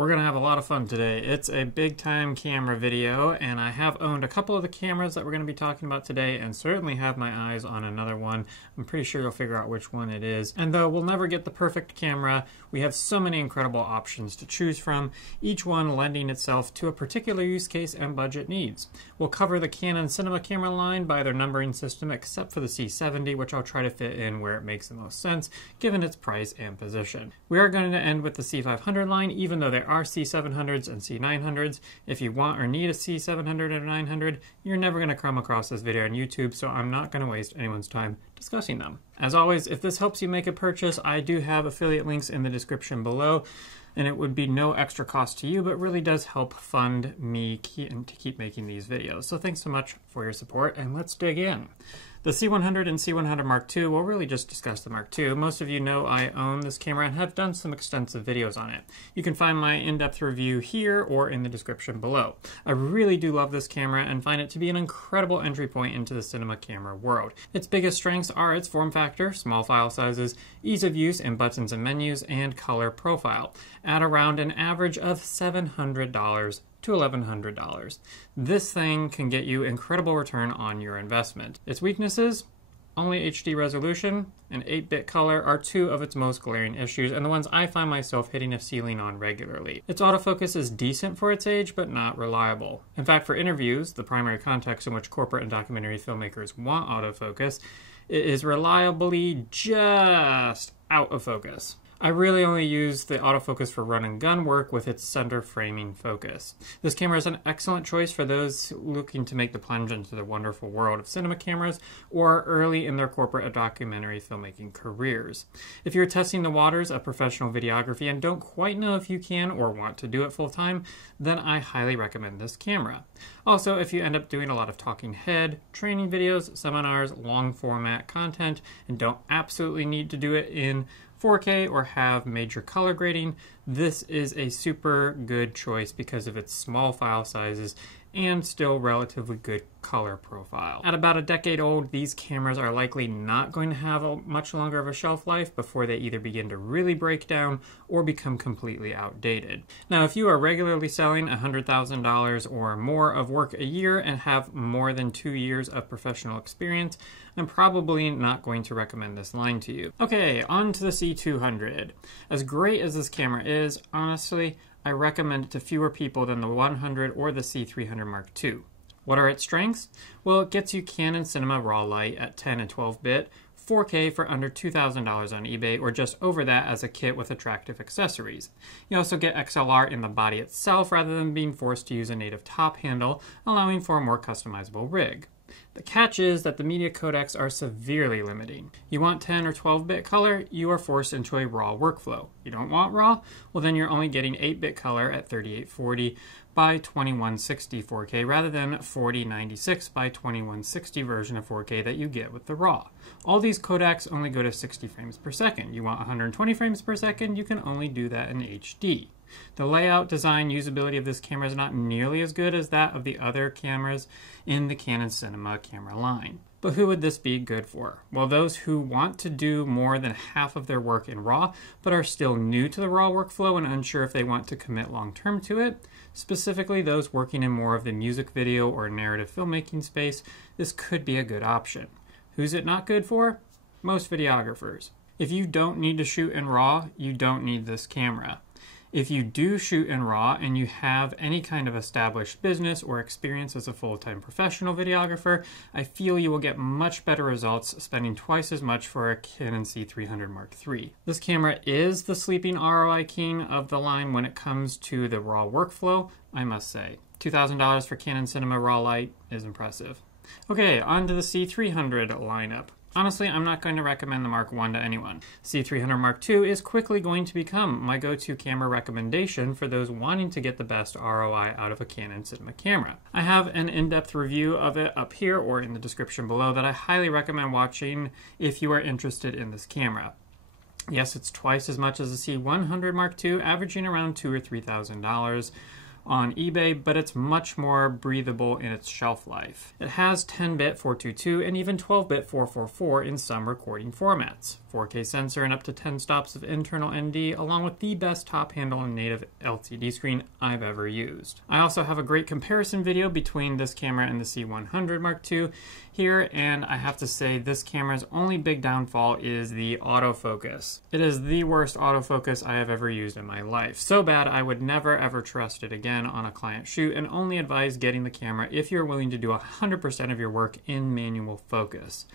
We're going to have a lot of fun today. It's a big time camera video, and I have owned a couple of the cameras that we're going to be talking about today, and certainly have my eyes on another one. I'm pretty sure you'll figure out which one it is. And though we'll never get the perfect camera, we have so many incredible options to choose from, each one lending itself to a particular use case and budget needs. We'll cover the Canon cinema camera line by their numbering system, except for the C70, which I'll try to fit in where it makes the most sense, given its price and position. We are going to end with the C500 line, even though there are C700s and C900s. If you want or need a C700 or 900, you're never going to come across this video on YouTube, so I'm not going to waste anyone's time discussing them. As always, if this helps you make a purchase, I do have affiliate links in the description below, and it would be no extra cost to you, but really does help fund me to keep making these videos. So thanks so much for your support, and let's dig in. The C100 and C100 Mark II, we'll really just discuss the Mark II. Most of you know I own this camera and have done some extensive videos on it. You can find my in-depth review here or in the description below. I really do love this camera and find it to be an incredible entry point into the cinema camera world. Its biggest strengths are its form factor, small file sizes, ease of use in buttons and menus, and color profile, at around an average of $700 to $1,100. This thing can get you incredible return on your investment. Its weaknesses? Only HD resolution and 8-bit color are two of its most glaring issues, and the ones I find myself hitting a ceiling on regularly. Its autofocus is decent for its age, but not reliable. In fact, for interviews, the primary context in which corporate and documentary filmmakers want autofocus, it is reliably just out of focus. I really only use the autofocus for run and gun work with its center framing focus. This camera is an excellent choice for those looking to make the plunge into the wonderful world of cinema cameras or early in their corporate and documentary filmmaking careers. If you're testing the waters of professional videography and don't quite know if you can or want to do it full time, then I highly recommend this camera. Also, if you end up doing a lot of talking head, training videos, seminars, long format content, and don't absolutely need to do it in 4K or have major color grading, this is a super good choice because of its small file sizes and still relatively good color profile. At about a decade old, these cameras are likely not going to have a much longer of a shelf life before they either begin to really break down or become completely outdated. Now, if you are regularly selling $100,000 or more of work a year and have more than 2 years of professional experience, I'm probably not going to recommend this line to you. Okay, on to the C200. As great as this camera is, honestly, I recommend it to fewer people than the 100 or the C300 Mark II. What are its strengths? Well, it gets you Canon Cinema RAW light at 10 and 12-bit, 4K for under $2,000 on eBay, or just over that as a kit with attractive accessories. You also get XLR in the body itself rather than being forced to use a native top handle, allowing for a more customizable rig. The catch is that the media codecs are severely limiting. You want 10 or 12-bit color, you are forced into a RAW workflow. You don't want RAW? Well, then you're only getting 8-bit color at 3840 by 2160 4K rather than 4096 by 2160 version of 4K that you get with the RAW. All these codecs only go to 60 frames per second. You want 120 frames per second, you can only do that in HD. The layout, design, usability of this camera is not nearly as good as that of the other cameras in the Canon Cinema camera line. But who would this be good for? Well, those who want to do more than half of their work in RAW, but are still new to the RAW workflow and unsure if they want to commit long-term to it. Specifically, those working in more of the music video or narrative filmmaking space, this could be a good option. Who's it not good for? Most videographers. If you don't need to shoot in RAW, you don't need this camera. If you do shoot in RAW and you have any kind of established business or experience as a full-time professional videographer, I feel you will get much better results spending twice as much for a Canon C300 Mark III. This camera is the sleeping ROI king of the line when it comes to the RAW workflow, I must say. $2,000 for Canon Cinema RAW Light is impressive. Okay, on to the C300 lineup. Honestly, I'm not going to recommend the Mark I to anyone. C300 Mark II is quickly going to become my go-to camera recommendation for those wanting to get the best ROI out of a Canon cinema camera. I have an in-depth review of it up here or in the description below that I highly recommend watching if you are interested in this camera. Yes, it's twice as much as the C100 Mark II, averaging around $2,000 or $3,000. on eBay, but it's much more breathable in its shelf life. It has 10-bit 422 and even 12-bit 444 in some recording formats, 4K sensor and up to 10 stops of internal ND, along with the best top handle and native LCD screen I've ever used. I also have a great comparison video between this camera and the C100 Mark II here, and I have to say this camera's only big downfall is the autofocus. It is the worst autofocus I have ever used in my life. So bad I would never ever trust it again on a client shoot, and only advise getting the camera if you're willing to do 100% of your work in manual focus.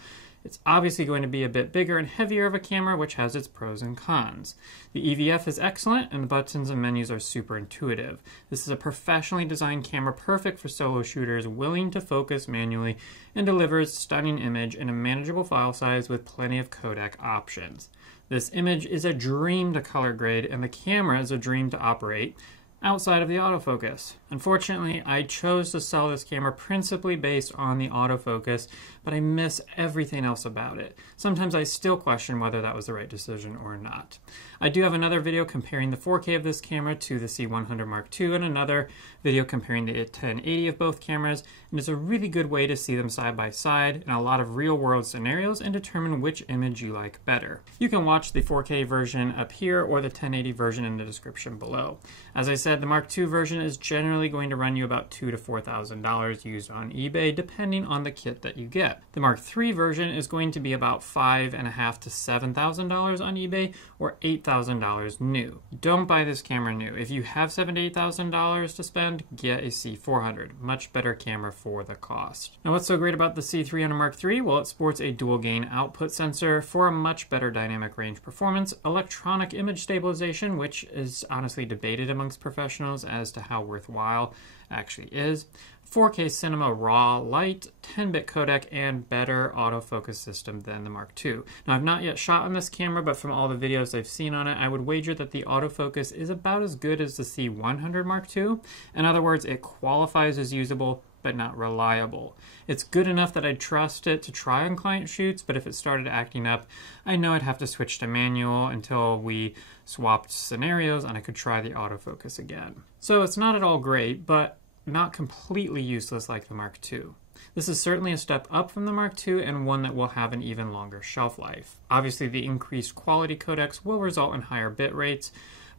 It's obviously going to be a bit bigger and heavier of a camera, which has its pros and cons. The EVF is excellent, and the buttons and menus are super intuitive. This is a professionally designed camera perfect for solo shooters willing to focus manually, and delivers stunning image in a manageable file size with plenty of codec options. This image is a dream to color grade, and the camera is a dream to operate outside of the autofocus. Unfortunately, I chose to sell this camera principally based on the autofocus, but I miss everything else about it. Sometimes I still question whether that was the right decision or not. I do have another video comparing the 4K of this camera to the C100 Mark II, and another video comparing the 1080 of both cameras, and it's a really good way to see them side by side in a lot of real world scenarios and determine which image you like better. You can watch the 4K version up here or the 1080 version in the description below. As I said, the Mark II version is generally going to run you about $2,000 to $4,000 used on eBay, depending on the kit that you get. The Mark III version is going to be about $5,500 to $7,000 on eBay, or $8,000 new. Don't buy this camera new. If you have $7,000 to $8,000 to spend, get a C400. Much better camera for the cost. Now, what's so great about the C300 Mark III? Well, it sports a dual gain output sensor for a much better dynamic range performance, electronic image stabilization, which is honestly debated amongst professionals as to how worthwhile actually is, 4K Cinema Raw Light, 10-bit codec, and better autofocus system than the Mark II. Now, I've not yet shot on this camera, but from all the videos I've seen on it, I would wager that the autofocus is about as good as the C100 Mark II. In other words, it qualifies as usable, but not reliable. It's good enough that I'd trust it to try on client shoots, but if it started acting up, I know I'd have to switch to manual until we swapped scenarios and I could try the autofocus again. So it's not at all great, but not completely useless like the Mark II. This is certainly a step up from the Mark II, and one that will have an even longer shelf life. Obviously, the increased quality codecs will result in higher bit rates,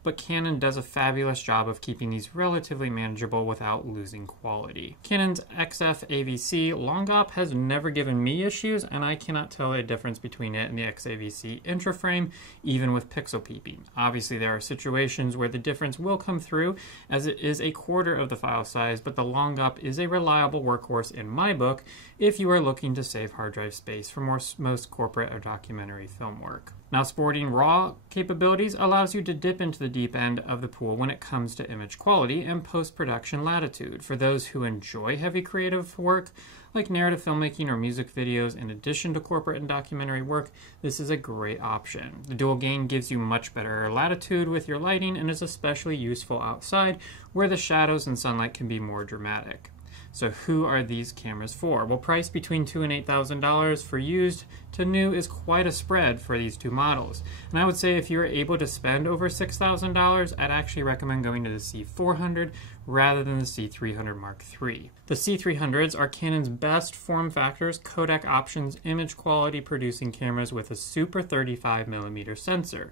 but Canon does a fabulous job of keeping these relatively manageable without losing quality. Canon's XF AVC long op has never given me issues, and I cannot tell a difference between it and the XAVC intraframe, even with pixel peeping. Obviously, there are situations where the difference will come through, as it is a quarter of the file size, but the long op is a reliable workhorse in my book if you are looking to save hard drive space for most corporate or documentary film work. Now, sporting RAW capabilities allows you to dip into the deep end of the pool when it comes to image quality and post-production latitude. For those who enjoy heavy creative work, like narrative filmmaking or music videos, in addition to corporate and documentary work, this is a great option. The dual gain gives you much better latitude with your lighting and is especially useful outside, where the shadows and sunlight can be more dramatic. So who are these cameras for? Well, priced between $2,000 and $8,000 for used to new is quite a spread for these two models. And I would say if you're able to spend over $6,000, I'd actually recommend going to the C400 rather than the C300 Mark III. The C300s are Canon's best form factors, codec options, image quality producing cameras with a super 35mm sensor.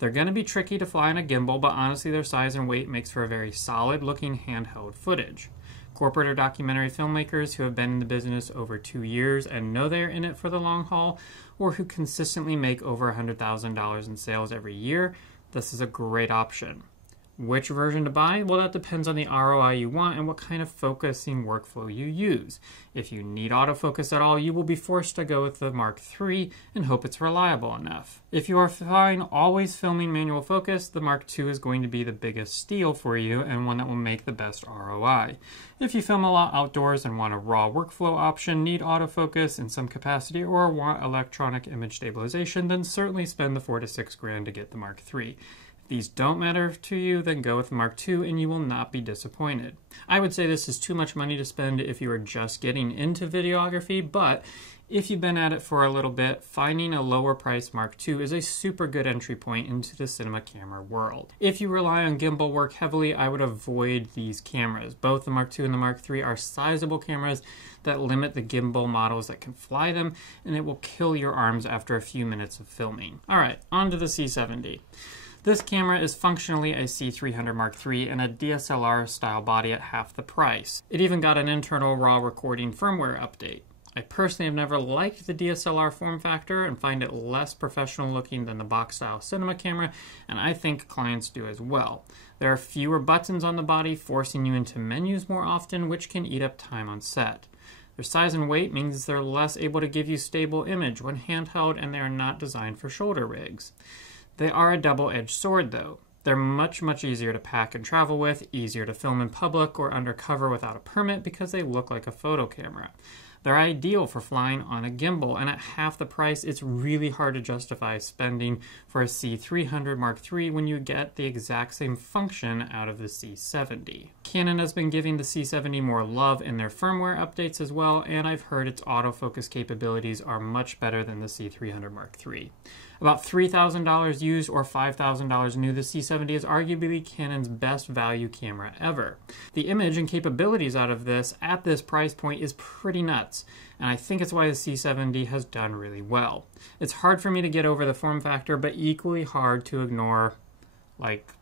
They're going to be tricky to fly on a gimbal, but honestly their size and weight makes for a very solid looking handheld footage. Corporate or documentary filmmakers who have been in the business over 2 years and know they're in it for the long haul, or who consistently make over $100,000 in sales every year, this is a great option. Which version to buy? Well, that depends on the ROI you want and what kind of focusing workflow you use. If you need autofocus at all, you will be forced to go with the Mark III and hope it's reliable enough. If you are fine always filming manual focus, the Mark II is going to be the biggest steal for you and one that will make the best ROI. If you film a lot outdoors and want a raw workflow option, need autofocus in some capacity, or want electronic image stabilization, then certainly spend the $4,000 to $6,000 to get the Mark III. these don't matter to you, then go with the Mark II and you will not be disappointed. I would say this is too much money to spend if you are just getting into videography, but if you've been at it for a little bit, finding a lower priced Mark II is a super good entry point into the cinema camera world. If you rely on gimbal work heavily, I would avoid these cameras. Both the Mark II and the Mark III are sizable cameras that limit the gimbal models that can fly them, and it will kill your arms after a few minutes of filming. Alright, on to the C70. This camera is functionally a C300 Mark III and a DSLR style body at half the price. It even got an internal RAW recording firmware update. I personally have never liked the DSLR form factor and find it less professional looking than the box style cinema camera, and I think clients do as well. There are fewer buttons on the body, forcing you into menus more often, which can eat up time on set. Their size and weight means they're less able to give you stable image when handheld, and they are not designed for shoulder rigs. They are a double-edged sword though. They're much easier to pack and travel with, easier to film in public or undercover without a permit because they look like a photo camera. They're ideal for flying on a gimbal, and at half the price, it's really hard to justify spending for a C300 Mark III when you get the exact same function out of the C70. Canon has been giving the C70 more love in their firmware updates as well, and I've heard its autofocus capabilities are much better than the C300 Mark III. About $3,000 used or $5,000 new, the C70 is arguably Canon's best value camera ever. The image and capabilities out of this at this price point is pretty nuts, and I think it's why the C70 has done really well. It's hard for me to get over the form factor, but equally hard to ignore, like,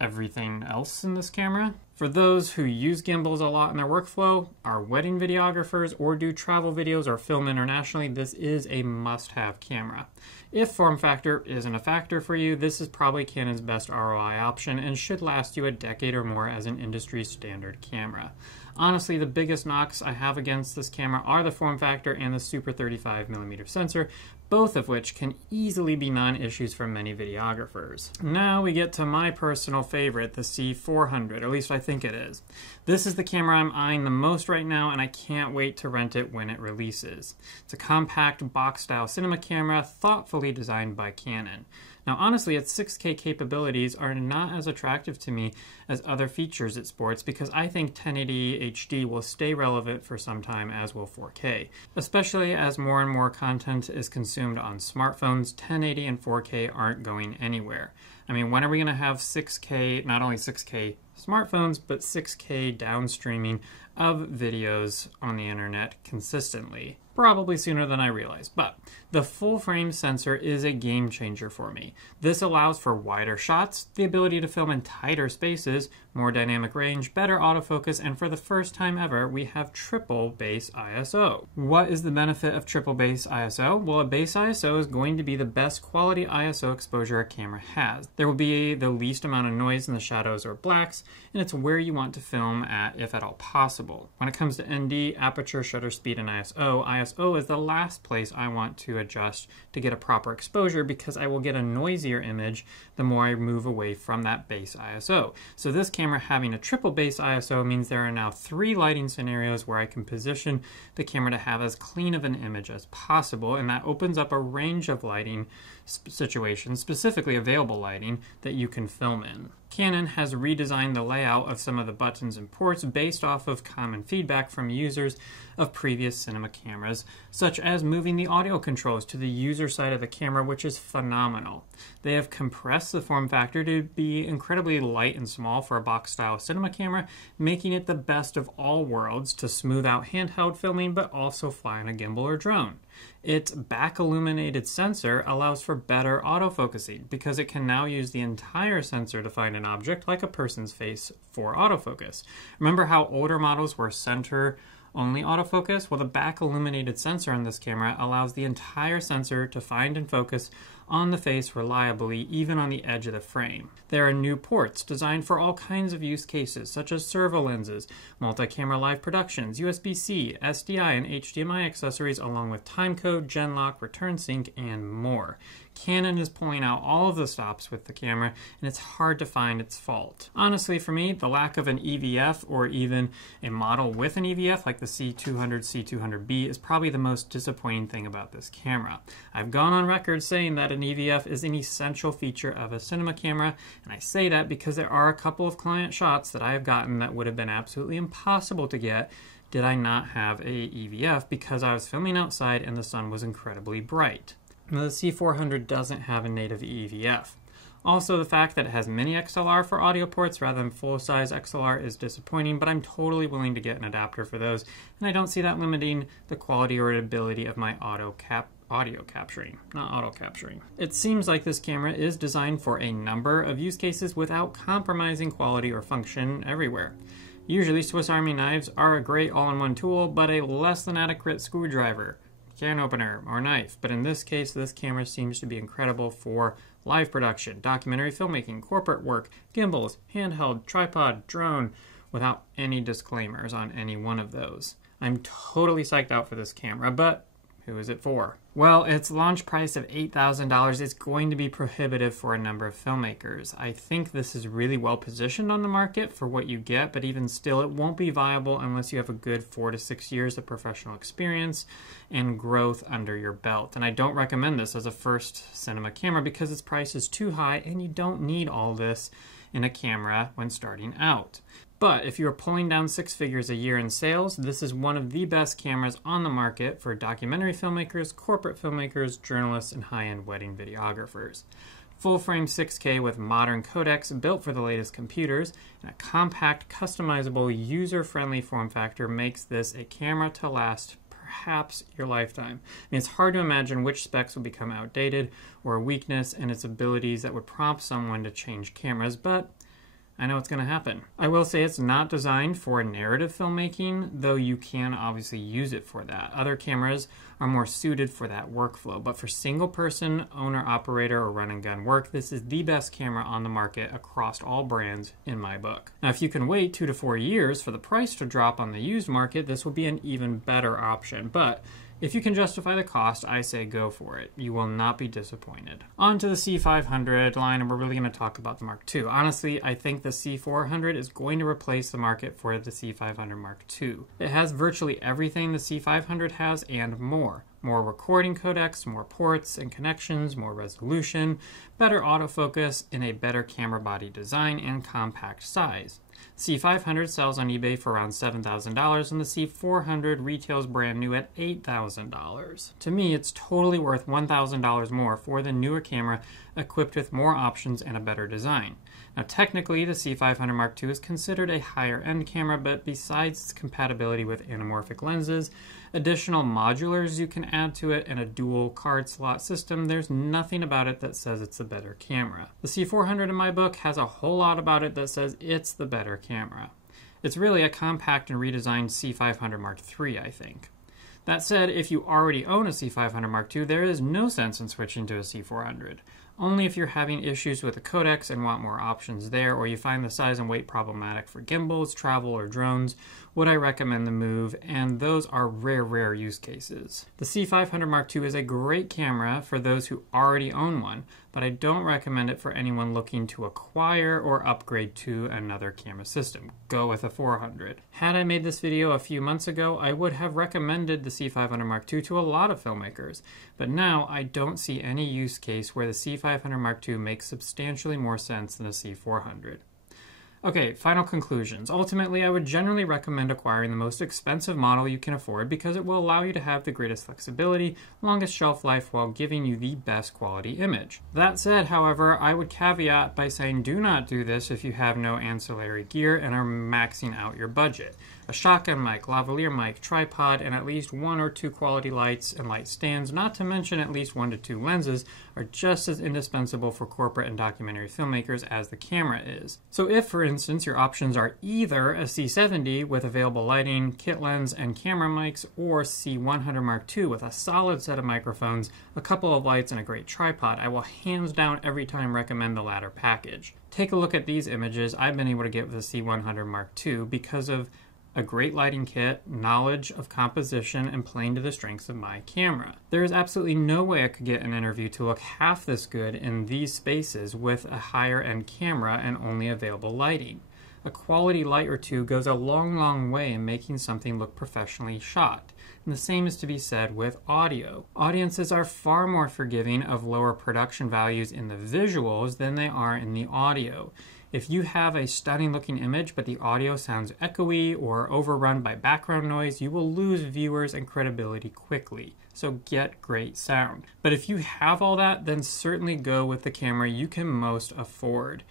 everything else in this camera. For those who use gimbals a lot in their workflow, are wedding videographers, or do travel videos or film internationally, this is a must-have camera. If form factor isn't a factor for you, this is probably Canon's best ROI option and should last you a decade or more as an industry standard camera. Honestly, the biggest knocks I have against this camera are the form factor and the super 35mm sensor, both of which can easily be non-issues for many videographers. Now we get to my personal favorite, the C400, at least I think it is. This is the camera I'm eyeing the most right now, and I can't wait to rent it when it releases. It's a compact box-style cinema camera, thoughtfully designed by Canon. Now honestly, its 6K capabilities are not as attractive to me as other features it sports because I think 1080 HD will stay relevant for some time, as will 4K. Especially as more and more content is consumed on smartphones, 1080 and 4K aren't going anywhere. I mean, when are we going to have 6K, not only 6K smartphones, but 6K downstreaming of videos on the internet consistently? Probably sooner than I realized, but the full frame sensor is a game changer for me. This allows for wider shots, the ability to film in tighter spaces, more dynamic range, better autofocus, and for the first time ever, we have triple base ISO. What is the benefit of triple base ISO? Well, a base ISO is going to be the best quality ISO exposure a camera has. There will be the least amount of noise in the shadows or blacks, and it's where you want to film at, if at all possible. When it comes to ND, aperture, shutter speed, and ISO is the last place I want to adjust to get a proper exposure because I will get a noisier image the more I move away from that base ISO. So this camera having a triple base ISO means there are now 3 lighting scenarios where I can position the camera to have as clean of an image as possible, and that opens up a range of lighting situations, specifically available lighting, that you can film in. Canon has redesigned the layout of some of the buttons and ports based off of common feedback from users of previous cinema cameras, such as moving the audio controls to the user side of the camera, which is phenomenal. They have compressed the form factor to be incredibly light and small for a box-style cinema camera, making it the best of all worlds to smooth out handheld filming but also fly on a gimbal or drone. Its back-illuminated sensor allows for better autofocusing because it can now use the entire sensor to find an object like a person's face for autofocus. Remember how older models were center-only autofocus? Well, the back-illuminated sensor on this camera allows the entire sensor to find and focus on the face reliably, even on the edge of the frame. There are new ports designed for all kinds of use cases, such as servo lenses, multi-camera live productions, USB-C, SDI, and HDMI accessories, along with timecode, Genlock, return sync, and more. Canon is pulling out all of the stops with the camera, and it's hard to find its fault. Honestly, for me, the lack of an EVF or even a model with an EVF like the C200 C200B is probably the most disappointing thing about this camera. I've gone on record saying that an EVF is an essential feature of a cinema camera, and I say that because there are a couple of client shots that I have gotten that would have been absolutely impossible to get did I not have a EVF because I was filming outside and the sun was incredibly bright. Now, the C400 doesn't have a native EVF. Also, the fact that it has mini XLR for audio ports rather than full-size XLR is disappointing, but I'm totally willing to get an adapter for those, and I don't see that limiting the quality or ability of my audio capturing. It seems like this camera is designed for a number of use cases without compromising quality or function everywhere. Usually, Swiss Army knives are a great all-in-one tool, but a less than adequate screwdriver, can opener, or knife. But in this case, this camera seems to be incredible for live production, documentary filmmaking, corporate work, gimbals, handheld, tripod, drone, without any disclaimers on any one of those. I'm totally psyched out for this camera, but who is it for? Well, its launch price of $8,000 is going to be prohibitive for a number of filmmakers. I think this is really well positioned on the market for what you get, but even still, it won't be viable unless you have a good 4 to 6 years of professional experience and growth under your belt. And I don't recommend this as a first cinema camera because its price is too high and you don't need all this in a camera when starting out. But if you're pulling down 6 figures a year in sales, this is one of the best cameras on the market for documentary filmmakers, corporate filmmakers, journalists, and high-end wedding videographers. Full-frame 6K with modern codecs built for the latest computers, and a compact, customizable, user-friendly form factor makes this a camera to last perhaps your lifetime. I mean, it's hard to imagine which specs will become outdated or a weakness in its abilities that would prompt someone to change cameras, but I know it's going to happen. I will say it's not designed for narrative filmmaking, though you can obviously use it for that. Other cameras are more suited for that workflow, but for single-person, owner-operator, or run-and-gun work, this is the best camera on the market across all brands in my book. Now, if you can wait 2 to 4 years for the price to drop on the used market, this will be an even better option, but if you can justify the cost, I say go for it. You will not be disappointed. On to the C500 line, and we're really going to talk about the Mark II. Honestly, I think the C400 is going to replace the market for the C500 Mark II. It has virtually everything the C500 has and more. More recording codecs, more ports and connections, more resolution, better autofocus, and a better camera body design and compact size. C500 sells on eBay for around $7,000 and the C400 retails brand new at $8,000. To me, it's totally worth $1,000 more for the newer camera equipped with more options and a better design. Now, technically, the C500 Mark II is considered a higher-end camera, but besides its compatibility with anamorphic lenses, additional modulars you can add to it, and a dual card slot system, there's nothing about it that says it's a better camera. The C400 in my book has a whole lot about it that says it's the better camera. It's really a compact and redesigned C500 Mark III, I think. That said, if you already own a C500 Mark II, there is no sense in switching to a C400. Only if you're having issues with the codecs and want more options there, or you find the size and weight problematic for gimbals, travel, or drones, would I recommend the move, and those are rare use cases. The C500 Mark II is a great camera for those who already own one, but I don't recommend it for anyone looking to acquire or upgrade to another camera system. Go with a 400. Had I made this video a few months ago, I would have recommended the C500 Mark II to a lot of filmmakers, but now I don't see any use case where the C500 Mark II makes substantially more sense than the C400. Okay, final conclusions. Ultimately, I would generally recommend acquiring the most expensive model you can afford because it will allow you to have the greatest flexibility, longest shelf life, while giving you the best quality image. That said, however, I would caveat by saying do not do this if you have no ancillary gear and are maxing out your budget. A shotgun mic, lavalier mic, tripod, and at least 1 or 2 quality lights and light stands, not to mention at least 1 to 2 lenses, are just as indispensable for corporate and documentary filmmakers as the camera is. So if, for instance, your options are either a C70 with available lighting, kit lens, and camera mics, or C100 Mark II with a solid set of microphones, a couple of lights, and a great tripod, I will hands down every time recommend the latter package. Take a look at these images I've been able to get with the C100 Mark II because of a great lighting kit, knowledge of composition, and playing to the strengths of my camera. There is absolutely no way I could get an interview to look half this good in these spaces with a higher end camera and only available lighting. A quality light or two goes a long way in making something look professionally shot. And the same is to be said with audio. Audiences are far more forgiving of lower production values in the visuals than they are in the audio. If you have a stunning looking image but the audio sounds echoey or overrun by background noise, you will lose viewers and credibility quickly. So get great sound. But if you have all that, then certainly go with the camera you can most afford.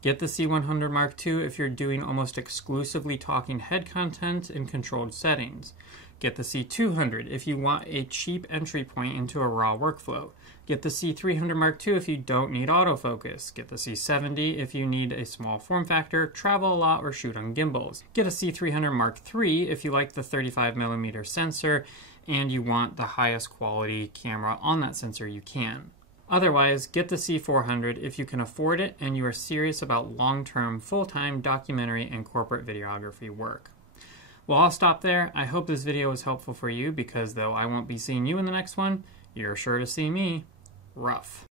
Get the C100 Mark II if you're doing almost exclusively talking head content in controlled settings. Get the C200 if you want a cheap entry point into a RAW workflow. Get the C300 Mark II if you don't need autofocus. Get the C70 if you need a small form factor, travel a lot, or shoot on gimbals. Get a C300 Mark III if you like the 35mm sensor and you want the highest quality camera on that sensor you can. Otherwise, get the C400 if you can afford it and you are serious about long-term, full-time documentary and corporate videography work. Well, I'll stop there. I hope this video was helpful for you because though I won't be seeing you in the next one, you're sure to see me rough.